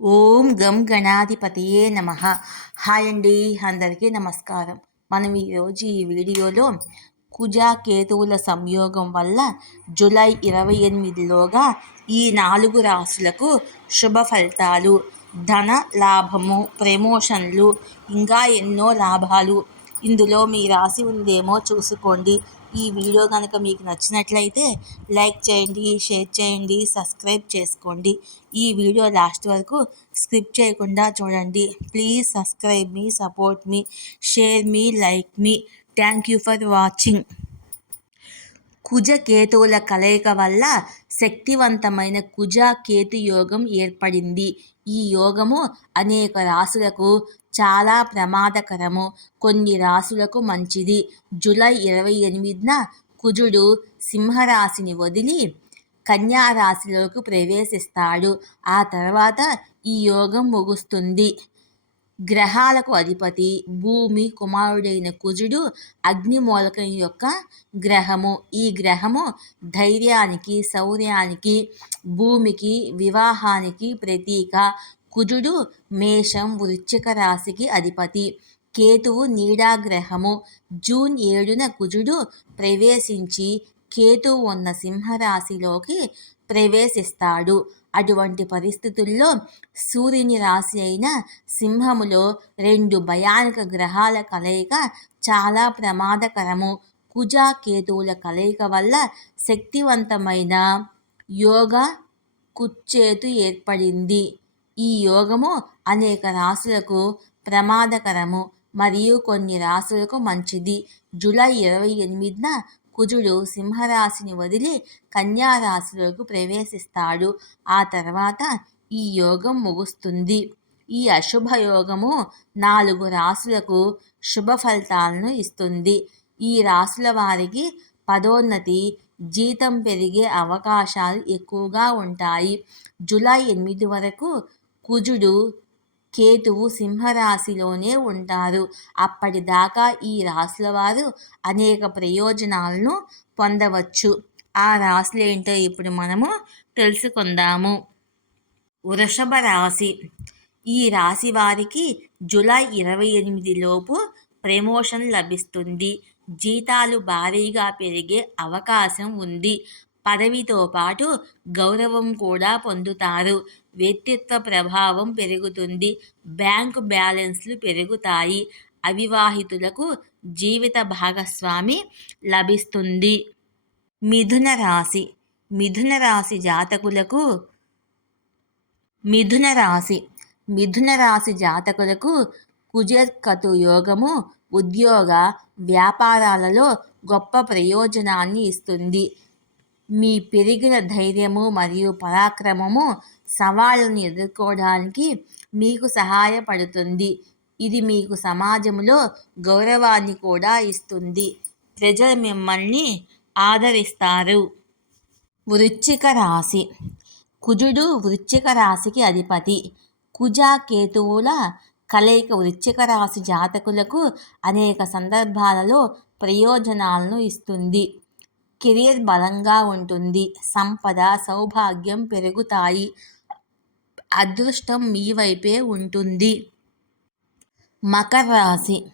ఓం గం గణాధిపతియే నమ. హాయ్ అండి అందరికీ నమస్కారం. మనం ఈరోజు ఈ వీడియోలో కుజా కేతువుల సంయోగం వల్ల జూలై ఇరవై ఎనిమిదిలోగా ఈ నాలుగు రాశులకు శుభ ఫలితాలు ధన లాభము ప్రమోషన్లు ఇంకా ఎన్నో లాభాలు. ఇందులో మీ రాశి ఉందేమో చూసుకోండి. ఈ వీడియో కనుక మీకు నచ్చినట్లయితే లైక్ చేయండి షేర్ చేయండి సబ్స్క్రైబ్ చేసుకోండి. ఈ వీడియో లాస్ట్ వరకు స్క్రిప్ట్ చేయకుండా చూడండి. ప్లీజ్ సబ్స్క్రైబ్ మీ సపోర్ట్ మీ షేర్ మీ లైక్ మీ థ్యాంక్ యూ ఫర్ వాచింగ్ కుజ కేతువుల కలయిక వల్ల శక్తివంతమైన కుజ కేతు యోగం ఏర్పడింది. ఈ యోగము అనేక రాసులకు చాలా ప్రమాదకరము. కొన్ని రాసులకు మంచిది. జూలై ఇరవై ఎనిమిదిన కుజుడు సింహరాశిని వదిలి కన్యారాశిలోకి ప్రవేశిస్తాడు. ఆ తర్వాత ఈ యోగం ముగుస్తుంది. గ్రహాలకు అధిపతి భూమి కుమారుడైన కుజుడు అగ్నిమూలకం యొక్క గ్రహము. ఈ గ్రహము ధైర్యానికి శౌర్యానికి భూమికి వివాహానికి ప్రతీక. కుజుడు మేషం వృశ్చిక రాశికి అధిపతి. కేతువు నీడాగ్రహము. జూన్ ఏడున కుజుడు ప్రవేశించి కేతువు ఉన్న సింహరాశిలోకి ప్రవేశిస్తాడు. అటువంటి పరిస్థితుల్లో సూర్యుని రాశి అయిన సింహములో రెండు భయానక గ్రహాల కలయిక చాలా ప్రమాదకరము. కుజ కేతువుల కలయిక వల్ల శక్తివంతమైన యోగ కుచ్చేతు ఏర్పడింది. ఈ యోగము అనేక రాశులకు ప్రమాదకరము మరియు కొన్ని రాశులకు మంచిది. జూలై ఇరవై ఎనిమిదిన కుజుడు సింహరాశిని వదిలి కన్యారాశిలోకి ప్రవేశిస్తాడు. ఆ తర్వాత ఈ యోగం ముగుస్తుంది. ఈ అశుభ యోగము నాలుగు రాశులకు శుభ ఫలితాలను ఇస్తుంది. ఈ రాశుల వారికి పదోన్నతి జీతం పెరిగే అవకాశాలు ఎక్కువగా ఉంటాయి. జూలై ఎనిమిది వరకు కుజుడు కేతువు సింహరాశిలోనే ఉంటారు. అప్పటిదాకా ఈ రాశుల వారు అనేక ప్రయోజనాలను పొందవచ్చు. ఆ రాశులు ఏంటో ఇప్పుడు మనము తెలుసుకుందాము. వృషభ రాశి. ఈ రాశి వారికి జూలై ఇరవై ఎనిమిది లోపు ప్రమోషన్ లభిస్తుంది. జీతాలు భారీగా పెరిగే అవకాశం ఉంది. పదవితో పాటు గౌరవం కూడా పొందుతారు. వ్యక్తిత్వ ప్రభావం పెరుగుతుంది. బ్యాంకు బ్యాలెన్స్లు పెరుగుతాయి. అవివాహితులకు జీవిత భాగస్వామి లభిస్తుంది. మిథున రాశి. మిథున రాశి జాతకులకు మిథున రాశి. మిథున రాశి జాతకులకు కుజర్కతు యోగము ఉద్యోగ వ్యాపారాలలో గొప్ప ప్రయోజనాన్ని ఇస్తుంది. మీ పెరిగిన ధైర్యము మరియు పరాక్రమము సవాళ్ళను ఎదుర్కోవడానికి మీకు సహాయపడుతుంది. ఇది మీకు సమాజంలో గౌరవాన్ని కూడా ఇస్తుంది. ప్రజలు మిమ్మల్ని ఆదరిస్తారు. వృశ్చిక రాశి. కుజుడు వృశ్చిక రాశికి అధిపతి. కుజ కేతువుల కలయిక వృశ్చిక రాశి జాతకులకు అనేక సందర్భాలలో ప్రయోజనాలను ఇస్తుంది. కెరియర్ బలంగా ఉంటుంది. సంపద సౌభాగ్యం పెరుగుతాయి. అదృష్టం మీ వైపే ఉంటుంది. మకర రాశి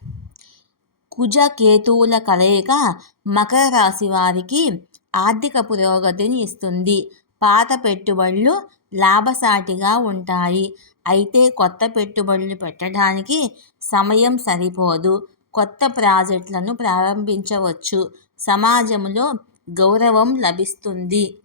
కుజ కేతువుల కలయిక మకర రాశి వారికి ఆర్థిక పురోగతిని ఇస్తుంది. పాత పెట్టుబడులు లాభసాటిగా ఉంటాయి. అయితే కొత్త పెట్టుబడులు పెట్టడానికి సమయం సరిపోదు. కొత్త ప్రాజెక్టులను ప్రారంభించవచ్చు. సమాజంలో గౌరవం లభిస్తుంది.